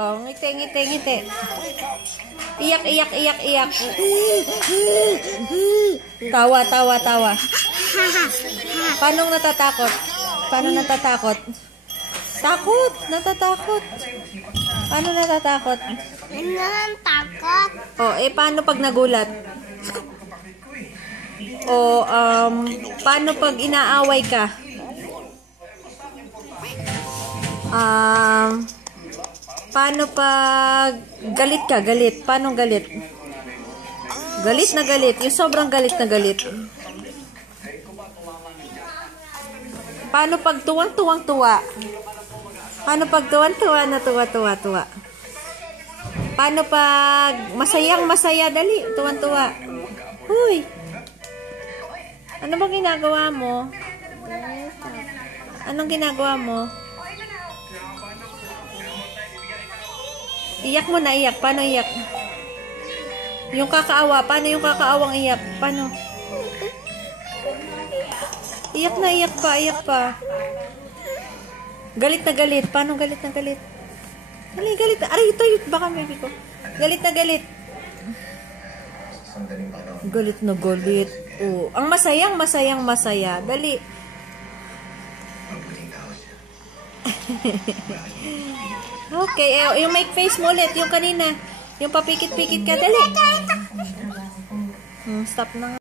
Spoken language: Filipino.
Oh, ngiti. Iyak. Tawa. Paano natatakot? Natatakot. Paano natatakot? Takot. Oh, paano pag nagulat? O, paano pag inaaway ka? Paano pag galit ka? Paano galit? Galit na galit. Yung sobrang galit na galit. Paano pag tuwang-tuwa? Paano pag tuwang-tuwa na tuwa? Paano pag masayang-masaya? Dali, tuwang-tuwa. Huy! Ano bang ginagawa mo? Anong ginagawa mo? Iyak mo na, iyak. Paano iyak? Yung kakaawa. Paano yung kakaawang iyak? Paano? Iyak pa. Galit na galit. Paano galit na galit? Dali, galit. Aray, ito. Baka baby ko. Galit na galit. Galit na galit. Oh, ang masaya. Dali. Okay, yung make face mo ulit. Yung kanina. Yung papikit-pikit ka. Dali. Stop na nga.